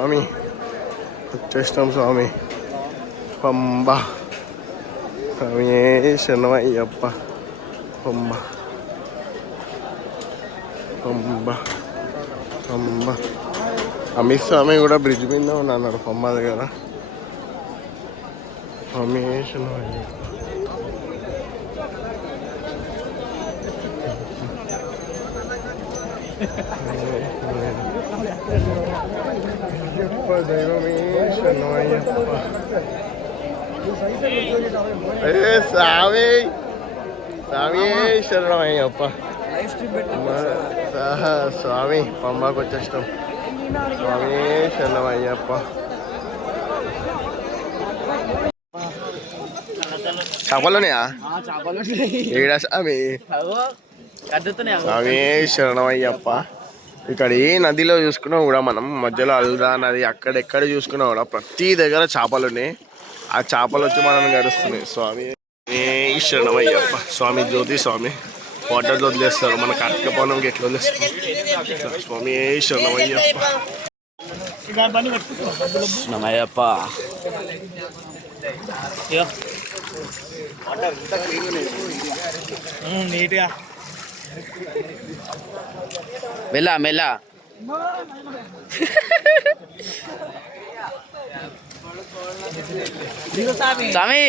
స్వామి వచ్చేసినాం స్వామి. పంబ స్వామి శరణమయ్యప్ప. పంబ పంబ పంబ. అమిత్ స్వామి కూడా బ్రిడ్జ్ మీద ఉన్నాడు పంబ దగ్గర. స్వామి శరణమయ్యప్ప. దైవమే శరణమయ్యప్ప. స్వామి స్వామి శరణమయ్యప్ప. స్వామి పంబాకు వచ్చేస్తాం. స్వామి శరణమయ్యప్ప. చేపలున్నాయా ఏడా స్వామి? స్వామి శరణమయ్యప్ప. ఇక్కడ ఏ నదిలో చూసుకున్నా కూడా మనం మధ్యలో అల్దా నది అక్కడెక్కడ చూసుకున్నా కూడా ప్రతి దగ్గర చేపలు ఉన్నాయి. ఆ చేపలు వచ్చి మనల్ని గడుస్తున్నాయి. స్వామి శరణమయ్యప్ప. స్వామి జ్యోతి స్వామి వాటర్లో వదిలేస్తారు. మన కార్తీక పౌర్ణమికి ఎట్లా వదిలేస్తారు. స్వామి శరణమయ్యప్ప. శరణమయ్యప్ప. నీట్గా మెల్ల మెల్ల. స్వామి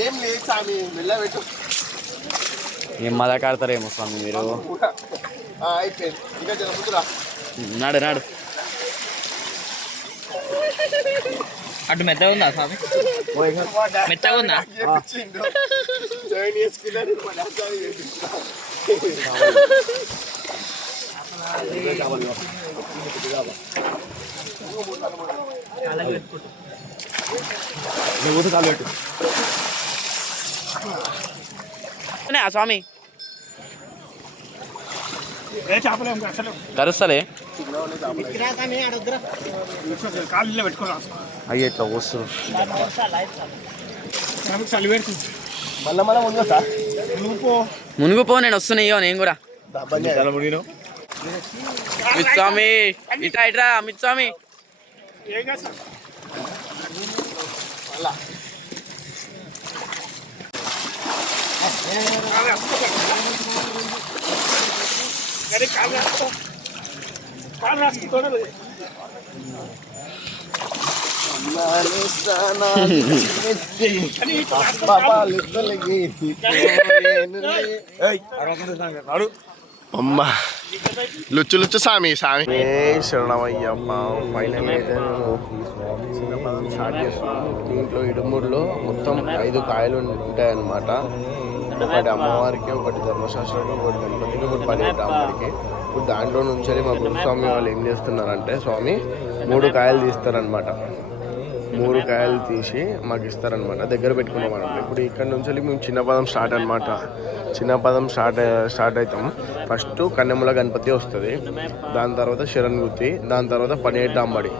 ఏం లేదు స్వామి మెల్ల పెట్టు. ఏం మదకాడతారేమో స్వామి మీరు. నాడు నాడు. అటు మెత్తగా ఉందా స్వామి? మెత్తగా ఉందా? స్వామి కరుస్తలే. అయ్యే ఇట్లా వస్తారు. మునుగుపో నేను వస్తున్నాయో నేను కూడా. అమిత్ స్వామి ఇట్రా ఇట్రా. అమిత్ స్వామి అమ్మా లుచ్చు లుచ్చు స్వామి. స్వామి శరణమయ్యప్ప. ఫైనల్ అయితే స్టార్ట్ చేస్తున్నాం. దీంట్లో ఇడుమూరులో మొత్తం 5 కాయలు ఉంటాయన్నమాట. ఒకటి అమ్మవారికి, ఒకటి ధర్మశాస్త్రానికి, ఒకటి గణపతికి, ఒకటి పన్నెండు. ఇప్పుడు దాంట్లో నుంచి మా గురుస్వామి వాళ్ళు ఏం చేస్తున్నారంటే స్వామి 3 కాయలు తీస్తారనమాట. 3 కాయలు తీసి మాకు ఇస్తారనమాట. దగ్గర పెట్టుకున్నాం అనమాట. ఇప్పుడు ఇక్కడ నుంచి మేము చిన్నపదం స్టార్ట్ అనమాట. చిన్నపదం స్టార్ట్ అవుతాం. ఫస్ట్ కన్నెముల గణపతి వస్తుంది, దాని తర్వాత శరణ్ గుత్తి, దాని తర్వాత పన్నెండు అంబడి.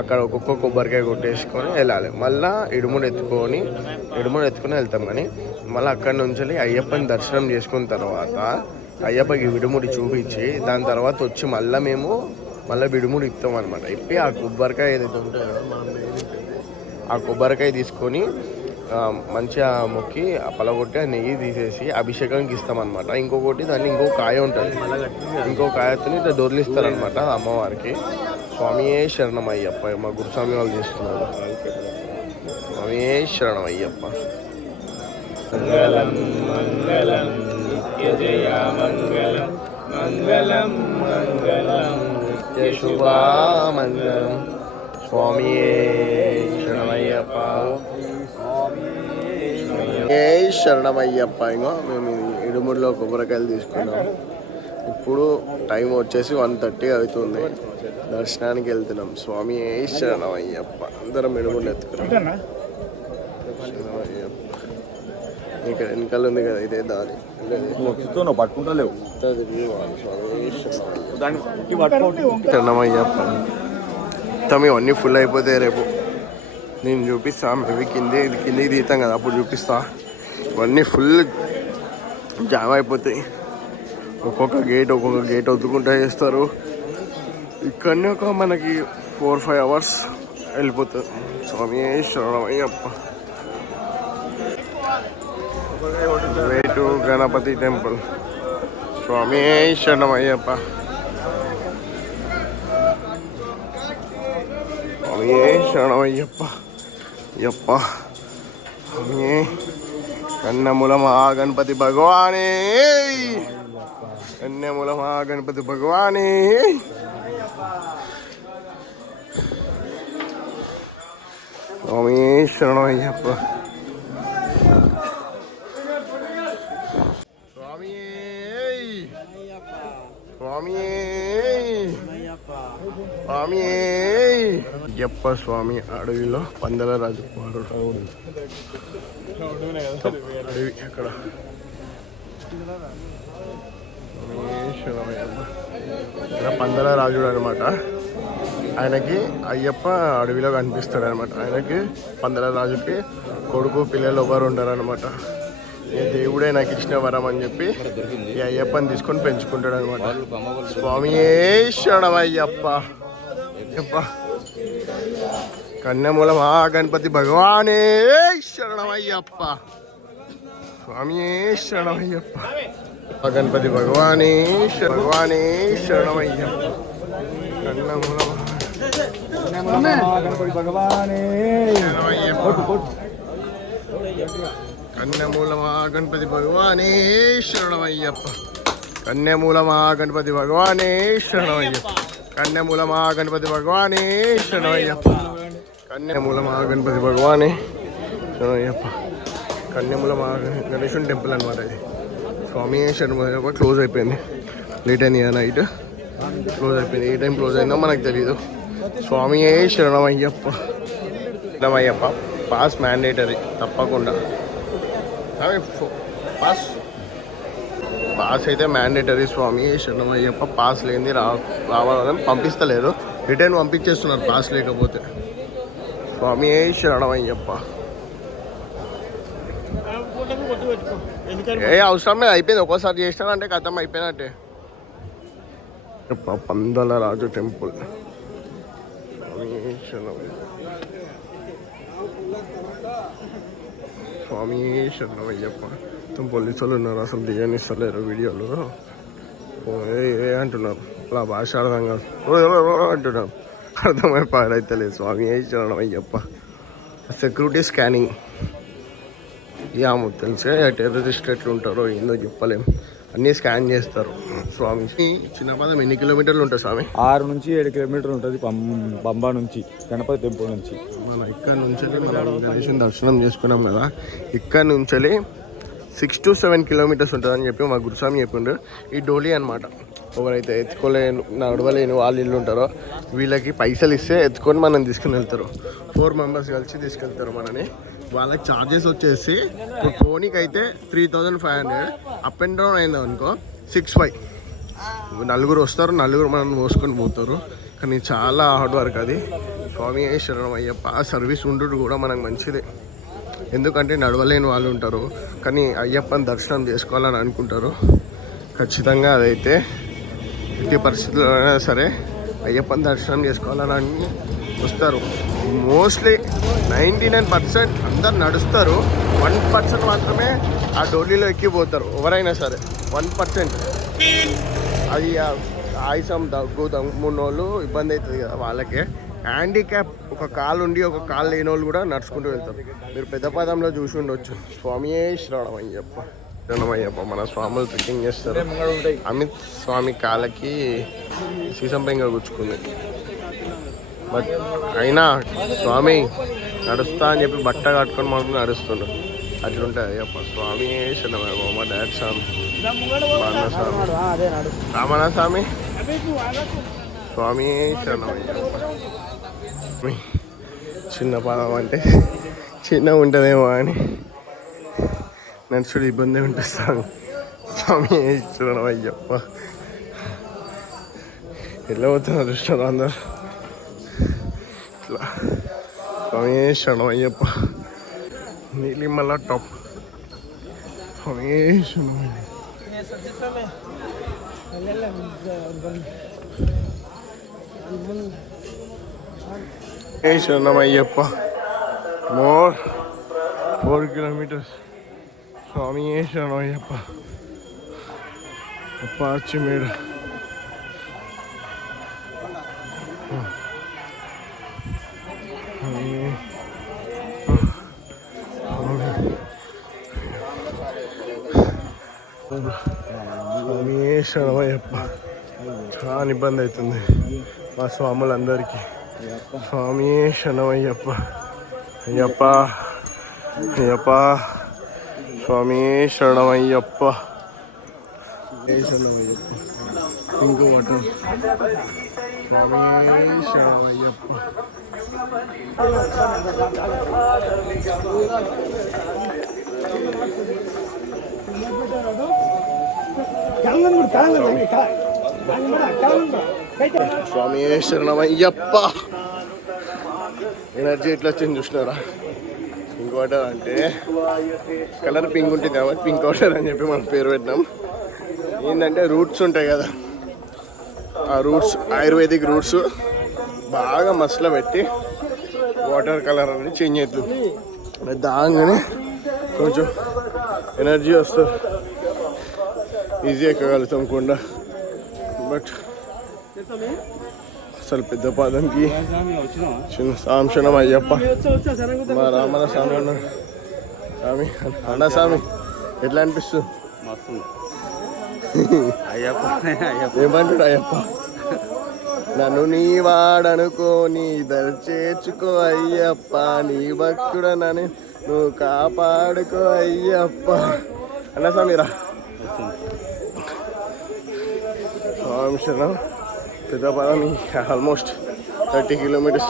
అక్కడ ఒక్కొక్క కొబ్బరికాయ కొట్టేసుకొని వెళ్ళాలి. మళ్ళీ ఇడుముడు ఎత్తుకొని వెళ్తాం. కానీ మళ్ళీ అక్కడి నుంచి అయ్యప్పని దర్శనం చేసుకున్న తర్వాత అయ్యప్పకి విడుముడి చూపించి దాని తర్వాత వచ్చి మేము విడుముడి ఇస్తాం అనమాట. ఇప్పి ఆ కొబ్బరికాయ ఏదైతే ఉంటుందో ఆ కొబ్బరికాయ తీసుకొని మంచిగా మొక్కి పలగొట్టి నెయ్యి తీసేసి అభిషేకానికి ఇస్తామన్నమాట. ఇంకొకటి దాన్ని ఇంకో కాయ ఉంటుంది, ఇంకో కాయతో ఇట్లా దొర్లిస్తారనమాట అమ్మవారికి. స్వామియే శరణమయ్యప్ప. మా గురుస్వామి వాళ్ళు చేస్తున్నారు. స్వామియే శరణమయ్యప్ప. మంగళం మంగళం నిత్యజయ మంగళం మంగళం మంగళం నిత్యశుభమంగళం. స్వామియే శరణమయ్యప్ప. ఏ శరణమయ్యప్ప. ఇంకో మేము ఇడుముడిలో కొబ్బరికాయలు తీసుకున్నాం. ఇప్పుడు టైం వచ్చేసి 1:30 అవుతుంది. దర్శనానికి వెళ్తున్నాం. స్వామి ఏ శరణమయ్యప్ప. అందరం ఇడుముడిని ఎత్తుకున్నాం. ఇక్కడ వెనకాల ఉంది కదా ఇదే దారి. పట్టుకుంటలేవు శరణమయ్యప్ప. మొత్తం ఇవన్నీ ఫుల్ అయిపోతాయి రేపు. నేను చూపిస్తా, మేబీ కిందికి దిగుతాం కదా అప్పుడు చూపిస్తా. ఇవన్నీ ఫుల్ జామ్ అయిపోతాయి. ఒక్కొక్క గేట్ వద్దుకుంటా చేస్తారు. ఇక్కడనే ఒక మనకి 4-5 అవర్స్ వెళ్ళిపోతుంది. స్వామి శరణమయ్యప్ప. Way to Ganapati temple. స్వామి శరణమయ్యప్ప. స్వామి శరణమయ్యప్ప. యప్ప స్వామి. కన్నెముల మహాగణపతి భగవానే. కన్యమూల మహాగణపతి భగవానే. స్వామి శరణమయ్యప్ప. స్వామి స్వామి స్వామి అయ్యప్ప. స్వామి అడవిలో పందల రాజు అడవి అక్కడ ఇలా పందల రాజుడు అనమాట. ఆయనకి అయ్యప్ప అడవిలో కనిపిస్తాడు అనమాట. ఆయనకి పందల రాజుకి కొడుకు పిల్లలు ఎవరు ఉండరు అనమాట. ఏ దేవుడే నాకు ఇచ్చిన వరం అని చెప్పి ఈ అయ్యప్పని తీసుకొని పెంచుకుంటాడు అనమాట. స్వామి శరణమయ్యప్ప. కన్యమూల మహాగణపతి భగవానే శరణమయ్యప్ప. స్వామి శరణమయ్యప్ప. గణపతి భగవానే భగవానే శరణమయ్యప్ప. కన్యమూల గణపతి భగవానే కన్యమూల మహాగణపతి భగవానే శరణమయ్యప్ప. కన్యమూల మహాగణపతి భగవానే శరణమయ్యప్ప. కన్యమూల మహాగణపతి భగవానే శరణమయ్యప్ప. కన్యమూల మహాగణపతి భగవానే శరణమయ్యప్ప. కన్యమూల గణేశుని టెంపుల్ అనమాట ఇది. స్వామి శరణమయ్యప్ప. క్లోజ్ అయిపోయింది, లేట్ అయింది నైట్ క్లోజ్ అయిపోయింది. ఏ టైం క్లోజ్ అయిందో మనకు తెలీదు. స్వామి శరణమయ్యప్ప. శరణమయ్యప్ప. పాస్ మ్యాండేటరీ తప్పకుండా. పాస్ అయితే మ్యాండేటరీ. స్వామి శరణమయ్యప్ప. పాస్ లేని రావాలని పంపిస్తలేరు, రిటర్న్ పంపించేస్తున్నారు పాస్ లేకపోతే. స్వామి శరణమయ్యప్ప. ఏ అవసరం లేదు, అయిపోయింది. ఒక్కోసారి చేసినానంటే కథం అయిపోయినట్టే. పందల రాజు టెంపుల్. స్వామి శరణమయ్యప్ప. స్వామి శరణమయ్యప్ప. మొత్తం పోలీసు వాళ్ళు ఉన్నారు, అసలు దిగనిస్తలేరు వీడియోలు. ఏ అంటున్నారు, అలా భాష అర్థం కాదు అంటున్నారు, అర్థమైపోయితే లేదు. స్వామి శరణమయ్యప్ప. సెక్యూరిటీ స్కానింగ్ తెలుసే, టెర్రరిస్ట్ ఎట్లు ఉంటారో ఏందో చెప్పలేం. అన్నీ స్కాన్ చేస్తారు. స్వామి చిన్నపాదం ఎన్ని కిలోమీటర్లు ఉంటుంది స్వామి? 6 నుంచి 7 కిలోమీటర్లు ఉంటుంది పంబా నుంచి, గణపతి టెంపుల్ నుంచి. మనం ఇక్కడ నుంచి మనం గణేశుని దర్శనం చేసుకున్నాం కదా, ఇక్కడ నుంచి 6 to 7 కిలోమీటర్స్ ఉంటుందని చెప్పి మా గురుస్వామి చెప్పిండ్రు. ఈ డోలీ అనమాట. ఎవరైతే నడవలేని వాళ్ళు ఇల్లు ఉంటారో వీళ్ళకి పైసలు ఇస్తే ఎత్తుకొని మనం తీసుకుని వెళ్తారు. 4 మెంబర్స్ కలిసి తీసుకెళ్తారు మనని. వాళ్ళకి ఛార్జెస్ వచ్చేసి ఇప్పుడు పోనీకి అయితే 3500, అప్ అండ్ డౌన్ అయింది అనుకో 6,500. నలుగురు వస్తారు, నలుగురు మనం మోసుకొని పోతారు. కానీ చాలా హార్డ్ వర్క్ అది. స్వామి శరణమయ్యప్ప. ఆ సర్వీస్ ఉండు కూడా మనకు మంచిదే, ఎందుకంటే నడవలేని వాళ్ళు ఉంటారు కానీ అయ్యప్పని దర్శనం చేసుకోవాలని అనుకుంటారు. ఖచ్చితంగా అదైతే ఎట్టి పరిస్థితుల్లో అయినా సరే అయ్యప్పని దర్శనం చేసుకోవాలని వస్తారు. మోస్ట్లీ 99% అందరు నడుస్తారు, 1% మాత్రమే ఆ డోలీలో ఎక్కిపోతారు. ఎవరైనా సరే 1%. అది ఆయుసం దగ్గు దమ్మున్నోళ్ళు ఇబ్బంది అవుతుంది కదా వాళ్ళకే. హ్యాండిక్యాప్, ఒక కాలు ఉండి ఒక కాలు లేని వాళ్ళు కూడా నడుచుకుంటూ వెళ్తారు. మీరు పెద్దపాదంలో చూసి ఉండొచ్చు. స్వామియే శరణమయ్యప్ప. శరణమయ్యప్ప. మన స్వాములు ట్రెక్కింగ్ చేస్తారు. అమిత్ స్వామి కాళ్ళకి సీసం పెంగ గుచ్చుకుంది, బట్ అయినా స్వామి నడుస్తా అని చెప్పి బట్ట కట్టుకొని మాకు నడుస్తుండ్రు. అట్లుంటుంది అయ్యప్ప. స్వామి శరణమయ్యప్ప. మా డాడ్ స్వామి, మా అన్న స్వామి, రామణ స్వామి. స్వామి శరణమయ్యప్ప. చిన్న పాదం అంటే చిన్న ఉంటుందేమో అని నడుచుడు ఇబ్బంది ఉంటుంది స్వామి. స్వామి శరణమయ్యప్ప. ఎట్లా పోతున్నారు అందరు ఇట్లా. స్వామి శరణమయ్యప్ప. నీలిమల టాప్. స్వామి శరణమయ్యప్ప. More 4 kilometers. స్వామి శరణమయ్యప్ప. అప్పాచిమేడ. స్వామి శరణమయ్యప్ప. చాలా ఇబ్బంది అవుతుంది మా స్వాములందరికీ. స్వామి శరణమయ్యప్ప. అయ్యప్ప అయ్యప్ప. స్వామి శరణమయ్యప్ప. శరణమయ్యప్ప. ఇంకో వాటర్. స్వామి శరణమయ్యప్ప. స్వామి శరణమయ్యప్ప. ఎనర్జీ ఎట్లా వచ్చింది చూసినారా? పింక్ వాటర్ అంటే కలర్ పింక్ ఉంటుంది కాబట్టి పింక్ వాటర్ అని చెప్పి మనం పేరు పెట్టినాం. ఏంటంటే రూట్స్ ఉంటాయి కదా, ఆ రూట్స్ ఆయుర్వేదిక్ రూట్స్ బాగా మసలో పెట్టి వాటర్ కలర్ అనేది చేంజ్ అవుతుంది. అది దాగానే కొంచెం ఎనర్జీ వస్తుంది, ఈజీ ఎక్కగలుగుతాం కొండ. బట్ అసలు పెద్ద పాదంకి చిన్న సాంశనం అయ్యప్ప. మా రామన స్వామి అన్నాడు. స్వామి అన్న స్వామి ఎట్లా అనిపిస్తుంది? ఏమంటాడు అయ్యప్ప? నన్ను నీ వాడనుకో, నీ దరిచేర్చుకో అయ్యప్ప, నీ భక్తుడనని నువ్వు కాపాడుకో అయ్యప్ప. అన్న స్వామిరా సాంశనం పెద్దపాదం. ఆల్మోస్ట్ 30 kilometers,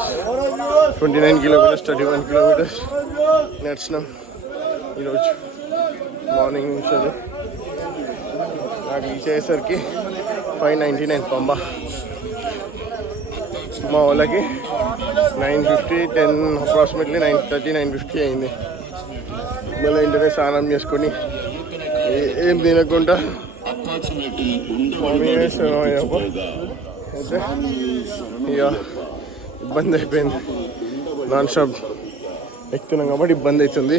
29 kilometers, 31 kilometers నడిచినాం ఈరోజు మార్నింగ్ నుంచి. నాకు రీచ్ అయ్యేసరికి 599 పంబ. మా వాళ్ళకి 9:50, 10 అప్రాక్సిమేట్లీ 9:30, 9:50 అయింది. మళ్ళీ ఇంటనే స్నానం చేసుకొని ఏం తినకుండా అయితే ఇక ఇబ్బంది అయిపోయింది. నాన్ స్టాప్ ఎక్కుతున్నాం కాబట్టి ఇబ్బంది అవుతుంది.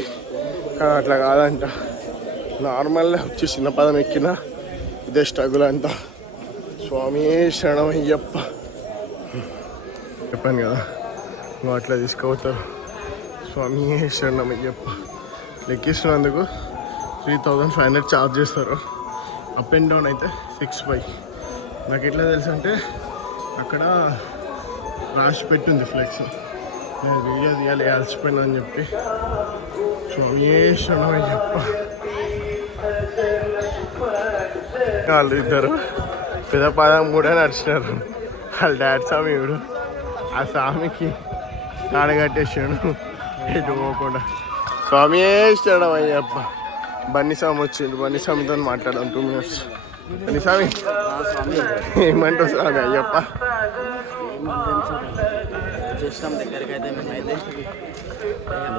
కానీ అట్లా కాదంట, నార్మల్గా వచ్చి చిన్న పదం ఎక్కినా ఇదే స్ట్రగుల్ అంట. స్వామి శరణమయ్యప్ప. చెప్పాను కదా నువ్వు అట్లా తీసుకుపోతారు. స్వామి శరణమయ్యప్ప. లెక్కిస్తున్నందుకు 3500 ఛార్జ్ చేస్తారు. అప్ అండ్ డౌన్ అయితే 6,500. నాకు ఎట్లా తెలుసు అంటే అక్కడ రాసి పెట్టింది ఫ్లెక్స్. నేను వీడియో తీయాలి అలసిపోయినా అని చెప్పి. స్వామి శరణమయ్యప్ప. వాళ్ళు ఇద్దరు పెదపాదం కూడా నడిచినారు. వాళ్ళ డాడ్ స్వామి ఇవిడు ఆ స్వామికి కాడగట్టేసాడు ఎటు పోకుండా. స్వామి శరణమయ్యప్ప. బన్నీ స్వామి వచ్చిండు. బన్నీ స్వామితో మాట్లాడదాం 2 minutes. బన్నీ స్వామి ఏమంటావు స్వామి? అయ్యప్ప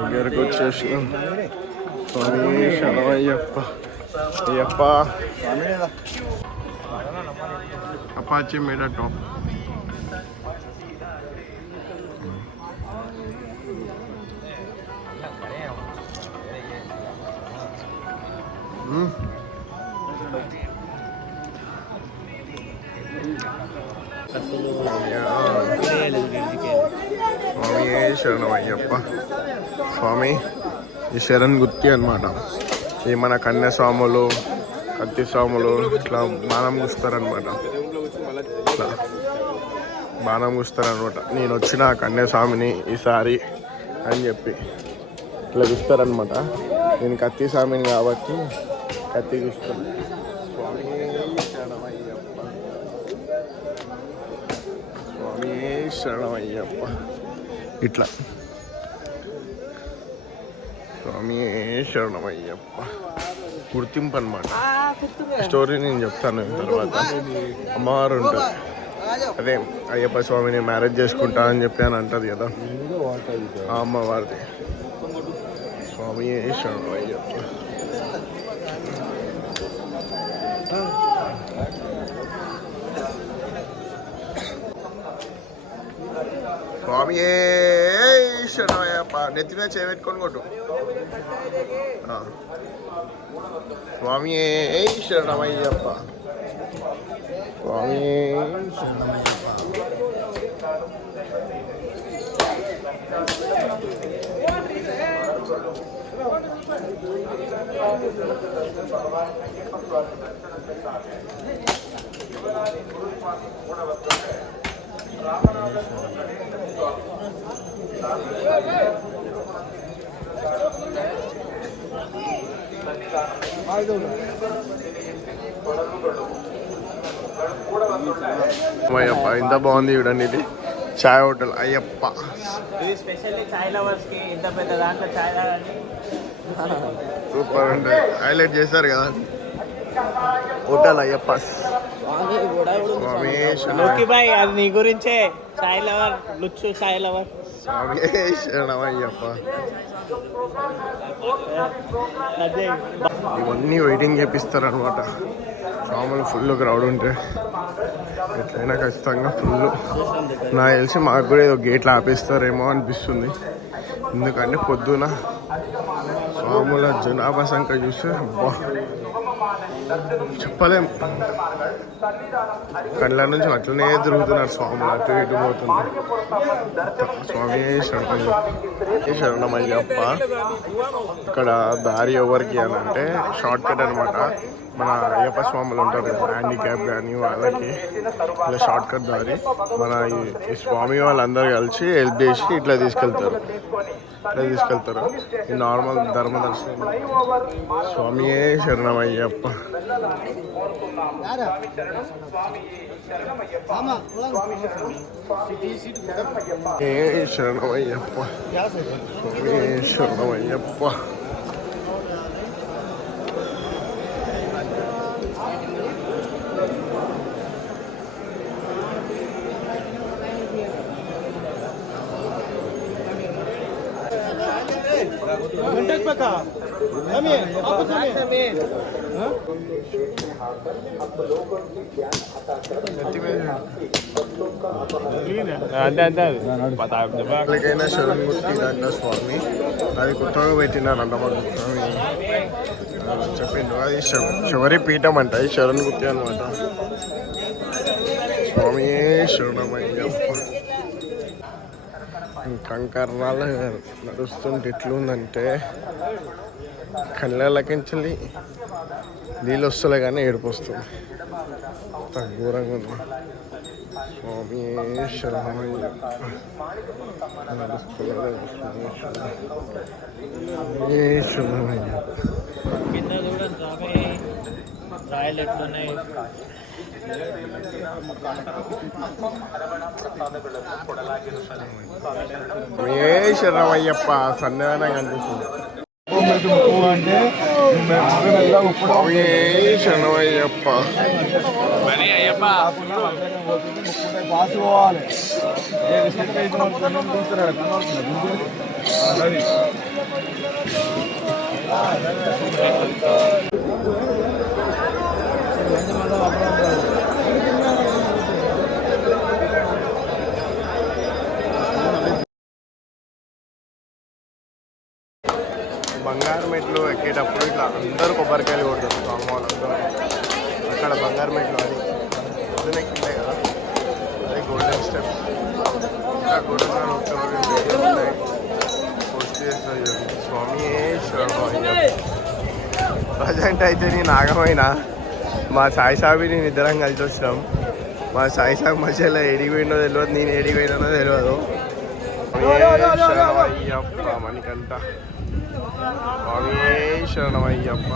దగ్గరకు వచ్చేసినాం. స్వామి శరణమయ్యప్ప. అయ్యప్ప. అపాచీ మేడ టాప్. స్వామి శరణమయ్యప్ప. స్వామి ఈ శరణ్ గుత్తి అనమాట. ఈ మన కన్యాస్వాములు, కత్తి స్వాములు ఇట్లా బాణం కూస్తారనమాట. ఇట్లా బాణం కూస్తారనమాట. నేను వచ్చిన కన్యాస్వామిని ఈసారి అని చెప్పి ఇట్లా కూస్తారనమాట. నేను కత్తి స్వామిని కాబట్టి కత్తి కూస్తాను. స్వామి శరణమయ్యప్ప. స్వామి శరణమయ్యప్ప. ఇట్లా స్వామి శరణమయ్యప్ప. గుర్తింపు అనమాట. స్టోరీ నేను చెప్తాను తర్వాత. అమ్మవారు ఉంటుంది. అదే అయ్యప్ప స్వామిని మ్యారేజ్ చేసుకుంటా అని చెప్పి అని అంటది కదా ఆ అమ్మవారిది. స్వామి శరణం అయ్యప్ప. స్వామి శరణం అయ్యప్ప. నెత్తి మీద చేపెట్టుకొని కొట్టు. స్వామి శరణమయ్యప్ప. స్వామి శరణమయ్యప్ప. అయ్యప్ప ఇంత బాగుంది చూడండి. ఇది చాయ్ హోటల్ అయ్యప్ప. ఇది స్పెషల్లీ చాయ్ లవర్స్ కి ఇంత పెద్ద దాంట్లో చాయ్ తాగండి. సూపర్ ఉంటుంది. హైలైట్ చేశారు కదా హోటల్ అయ్యప్ప. స్వామి లోకి బాయ్ అది నీ గురించే. చాయ్ లవర్ లుచ్చు చాయ్ లవర్. స్వామి శరణమయ్యప్ప. ఇవన్నీ వెయిటింగ్ చేపిస్తారు అనమాట. స్వాములు ఫుల్ క్రౌడ్ ఉంటే ఎట్లయినా ఖచ్చితంగా ఫుల్. నాకు తెలిసి మాకు కూడా ఏదో గేట్లు ఆపేస్తారేమో అనిపిస్తుంది. ఎందుకంటే పొద్దున స్వాముల జనాభా సంఖ్య చూస్తే చెప్పలేం. కళ్ళ నుంచి అట్లనే తిరుగుతున్నారు స్వాములు, అటు ఇటు పోతున్నారు. స్వామి శరణమయ్యప్ప. ఇక్కడ దారి ఎవరికి అని అంటే షార్ట్ కట్ అనమాట. మన అయ్యప్ప స్వాములు ఉంటారు హ్యాండిక్యాప్ కానీ వాళ్ళకి ఇట్లా షార్ట్ కట్ దారి. మన ఈ స్వామి వాళ్ళందరూ కలిసి హెల్ప్ చేసి ఇట్లా తీసుకెళ్తారు. ఈ నార్మల్ ధర్మ దర్శనం. స్వామియే శరణమయ్యప్ప. ఏ శరణమయ్యప్ప. స్వామియే శరణమయ్యప్ప. వాళ్ళకైనా శరణ్ గుర్తిదంట స్వామి. అది కొత్తగా పెట్టినారంట మాకు స్వామి చెప్పిండు. అది శబరి పీఠం అంట. అది శరణ్ గుర్తి అనమాట. స్వామి శరణమయ్యప్ప. కంకర్రాల నడుస్తుంటే ఎట్లుందంటే కళ్ళకించలి నీళ్ళు వస్తలే కానీ ఏడుపు వస్తుంది. ఘోరంగా ఉంది. స్వామి శరణమయ్యప్ప. కింద చూడండి స్వామి రాయలు ఎట్లున్నాయి. శరణమయ్యప్ప. సన్నిధానం కనిపిస్తుంది. శరణమయ్యప్ప. బంగారు మెట్లు ఎక్కేటప్పుడు ఇట్లా అందరూ కొబ్బరికాయలు కొడతారు స్వామి వాళ్ళందరూ. అక్కడ బంగారు మెట్లు అది పొద్దున ఎక్కింటాయి కదా, అదే గోల్డెన్ స్టెప్స్. ఇంకా గోల్డెన్ ఉన్నాయి పోస్ట్ చేస్తారు. స్వామి ప్రజెంట్ అయితే నేను ఆగమైనా మా సాయి సాబిని ఇద్దరం కలిసి వచ్చినాం. మా సాయి సాబ్ మధ్యలో ఎడిగిపోయినో తెలియదు, నేను ఎడిగిపోయినానో తెలియదు. అయ్యప్ప మనకంట. స్వామి శరణమయ్యప్ప.